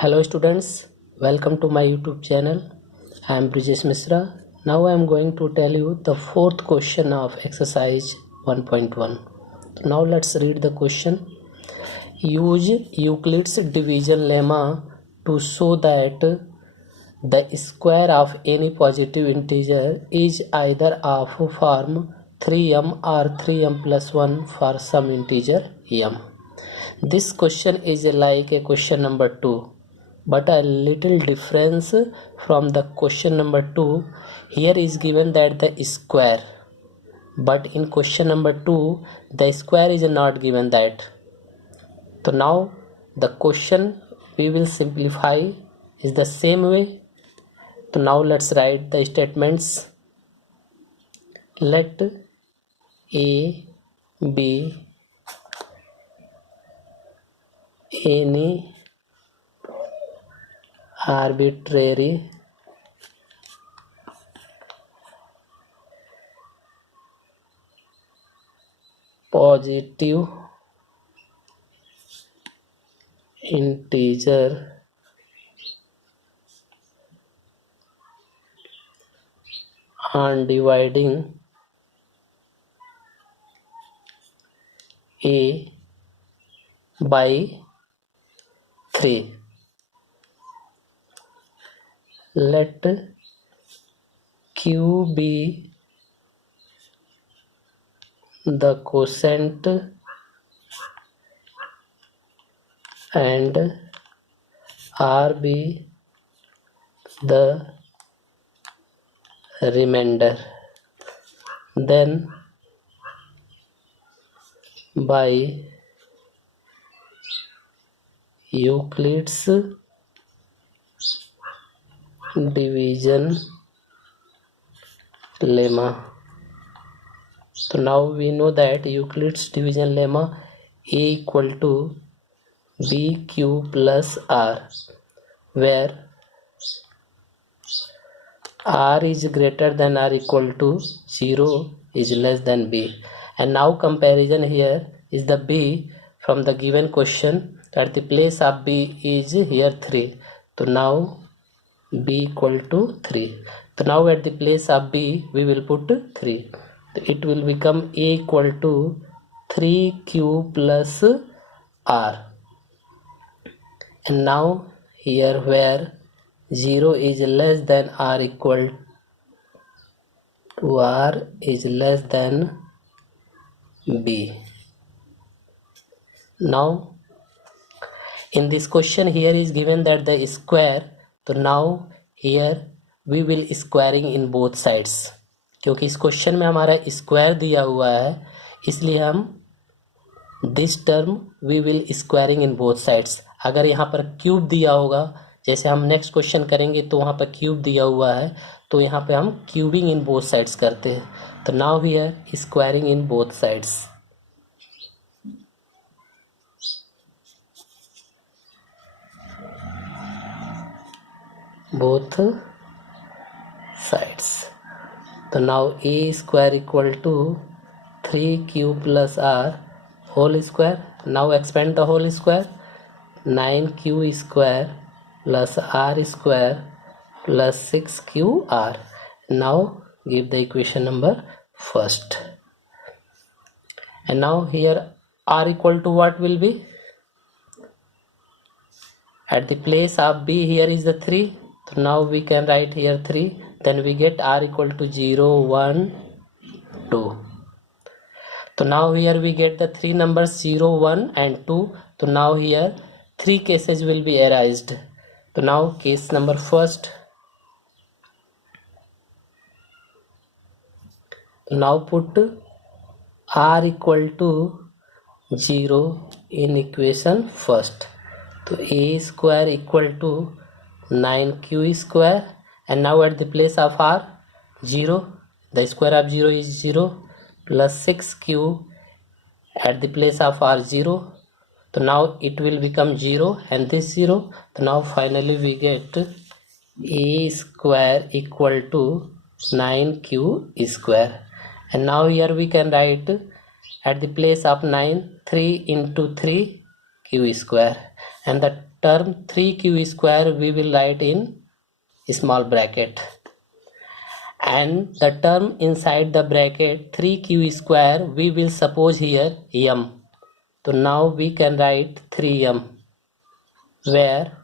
Hello students, welcome to my YouTube channel. I am Brijesh Misra. Now I am going to tell you the fourth question of exercise 1.1. So now let's read the question. Use Euclid's division lemma to show that the square of any positive integer is either of form 3m or 3m plus 1 for some integer m. This question is like a question number 2, but a little difference from the question number 2. Here is given that the square, but in question number 2 the square is not given that. So now the question we will simplify is the same way. So now let's write the statements. Let A be any arbitrary positive integer on dividing A by 3. Let Q be the quotient and R be the remainder. Then by Euclid's division lemma. So now we know that Euclid's division lemma A equal to BQ plus R, where R is greater than or equal to 0 is less than B. And now comparison here is the B from the given question. At the place of B is here 3. So now B equal to 3. So now at the place of B we will put 3. So it will become A equal to 3Q plus R. And now here where 0 is less than or equal to R is less than B. Now in this question here is given that the square. So now here we will squaring in both sides, क्योंकि इस question में हमारा square दिया हुआ है, इसलिए हम this term we will squaring in both sides. अगर यहाँ पर क्यूब दिया होगा, जैसे हम नेक्स्ट क्वेश्चन करेंगे तो वहाँ पर क्यूब दिया हुआ है, तो यहाँ पे हम क्यूबिंग इन बोथ साइड्स करते हैं. तो now here squaring in both sides. Both sides. तो now A square equal to 3Q plus R whole square. Now expand the whole square. 9Q square plus R square plus 6QR. Now give the equation number first. And now here R equal to what will be? At the place of B here is the 3. So now we can write here 3. Then we get R equal to 0, 1, 2. So now here we get the 3 numbers 0, 1 and 2. So now here 3 cases will be arised. So now case number first. Now put R equal to 0 in equation first. So A square equal to 9Q square, and now at the place of R 0, the square of 0 is 0 plus 6Q at the place of R 0. So now it will become 0 and this 0. So now finally we get A square equal to 9Q square. And now here we can write at the place of 9 3 into 3 Q square, and the term 3q square we will write in small bracket, and the term inside the bracket 3q square we will suppose here m. So now we can write 3m, where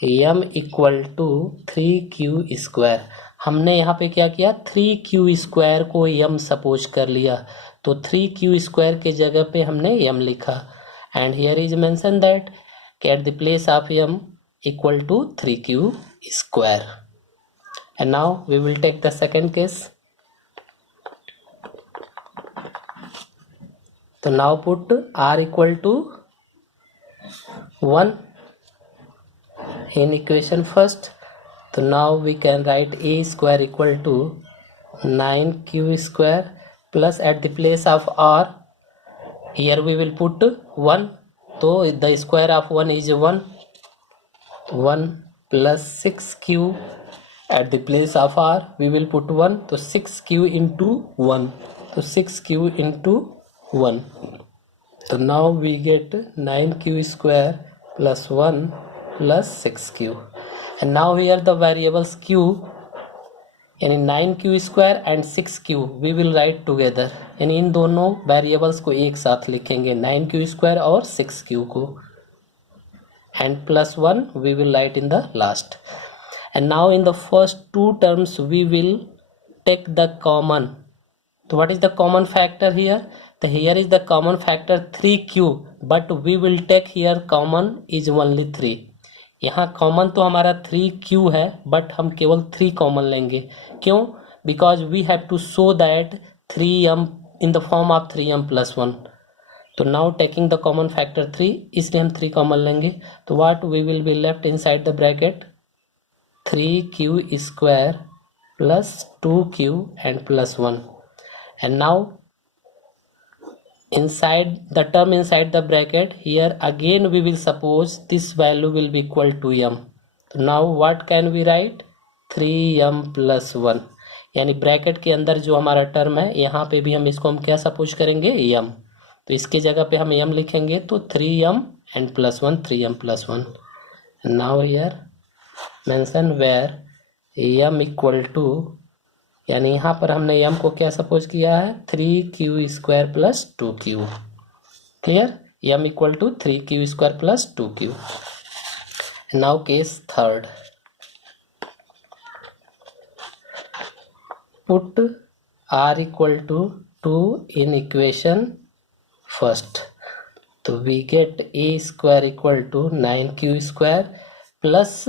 m equal to 3q square. हमने यहाँ पे क्या किया, 3q square को m suppose कर लिया, तो 3q square के जगह पे हमने m लिखा. And here is mention that at the place of m equal to 3q square. And now we will take the second case. तो now put r equal to 1 in equation first. So now we can write a square equal to 9q square plus at the place of r here we will put 1. So the square of 1 is 1 plus 6q at the place of r we will put 1. So 6q into 1. So 6q into 1. So now we get 9q square plus 1 plus 6q. And now here the variables q, यानी 9q square and 6q we will write together. यानी इन दोनों variables को एक साथ लिखेंगे, 9q square और 6q को, and plus 1 we will write in the last. And now in the first two terms we will take the common. So what is the common factor here? So here is the common factor 3q, but we will take here common is only 3. यहाँ common तो हमारा 3q है, but हम केवल 3 common लेंगे. क्यों? Because we have to show that 3m in the form of 3m plus 1. तो now taking the common factor 3, इसलिए हम 3 कॉमन लेंगे. तो what we will be left inside the bracket 3q square plus 2q and plus 1. And now inside the term inside the bracket here again we will suppose this value will be equal to m. So now what can we write? 3m plus 1. यानी bracket के अंदर जो हमारा term है यहाँ पे भी हम इसको हम क्या सपोज करेंगे, m. तो इसके जगह पे हम m लिखेंगे, तो 3m and plus 1 3m plus 1. now here mention where m equal to, यानी यहाँ पर हमने m को क्या सपोज किया है, 3q square plus 2q. Clear? m equal to 3q square plus 2q. Now case third. Put r equal to 2 in equation first. तो we get a square equal to 9q square plus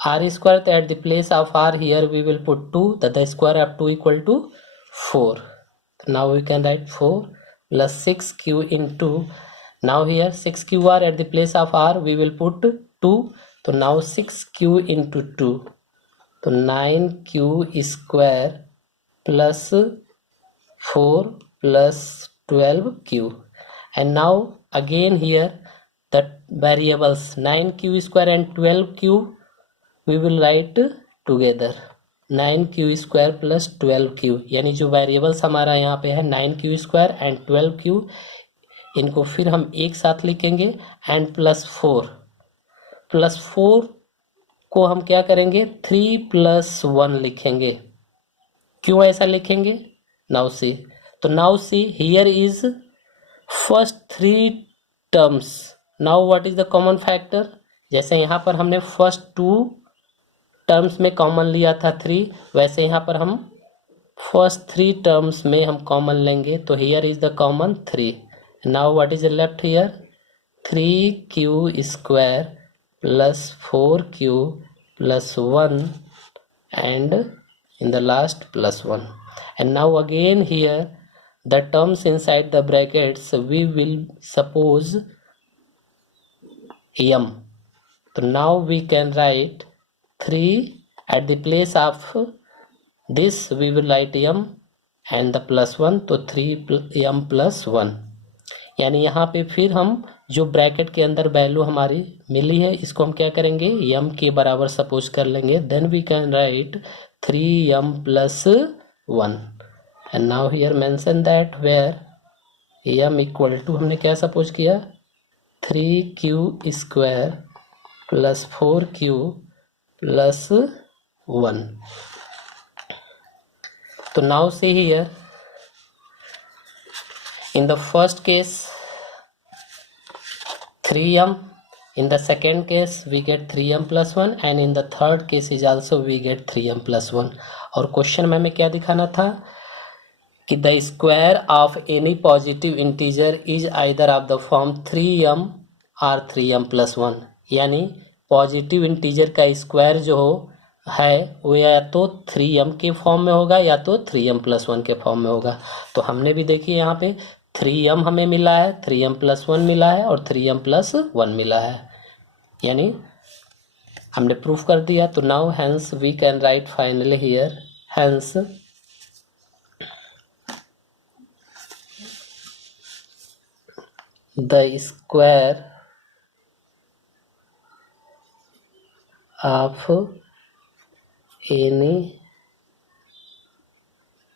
r square. At the place of r here we will put 2, that the square of 2 equal to 4. Now we can write 4 plus 6q into, now here 6q are at the place of r we will put 2. So now 6q into 2, so 9q square plus 4 plus 12q. And now again here the variables 9q square and 12q we will write together. 9q square plus 12q, यानी जो variables हमारा यहाँ पे है 9q square and 12q, इनको फिर हम एक साथ लिखेंगे. एंड प्लस 4 को हम क्या करेंगे, 3 plus 1 लिखेंगे. क्यों ऐसा लिखेंगे? Now see. तो now see here is first 3 terms. Now what is the common factor? जैसे यहाँ पर हमने फर्स्ट 2 टर्म्स में कॉमन लिया था 3, वैसे यहाँ पर हम फर्स्ट 3 टर्म्स में हम कॉमन लेंगे. तो here is the common 3. Now what is left here, 3q square plus 4q plus 1 and in the last plus 1. And now again here the terms inside the brackets we will suppose m. तो now we can write 3 at the place of this we will write m and the plus 1, तो 3m plus 1. यानी यहाँ पे फिर हम जो bracket के अंदर वैल्यू हमारी मिली है इसको हम क्या करेंगे, m के बराबर सपोज कर लेंगे. Then we can write 3m plus 1. And now here mention that where m equal to, हमने क्या सपोज किया, 3q² plus 4q plus 1. So now see here, in the first case 3m, in the second case we get 3m plus 1, and in the third case is also we get 3m plus 1. और question में हमें क्या दिखाना था कि the square of any positive integer is either of the form 3m और 3m plus 1, यानी positive integer का स्क्वायर जो है वो या तो 3m के फॉर्म में होगा या तो 3m प्लस 1 के फॉर्म में होगा. तो हमने भी देखिए यहाँ पे 3m हमें मिला है, 3m प्लस 1 मिला है और 3m प्लस 1 मिला है, यानी हमने प्रूफ कर दिया. तो now hence we can write finally here, hence the square of any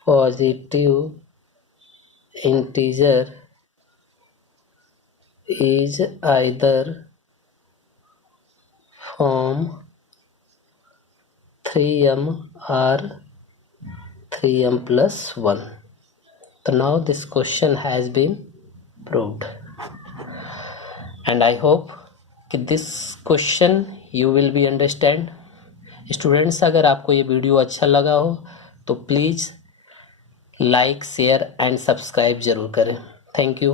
positive integer is either from 3m or 3m plus 1. So now this question has been proved, and I hope कि this question you will be understand. Students, अगर आपको ये video अच्छा लगा हो तो please like, share and subscribe ज़रूर करें. Thank you.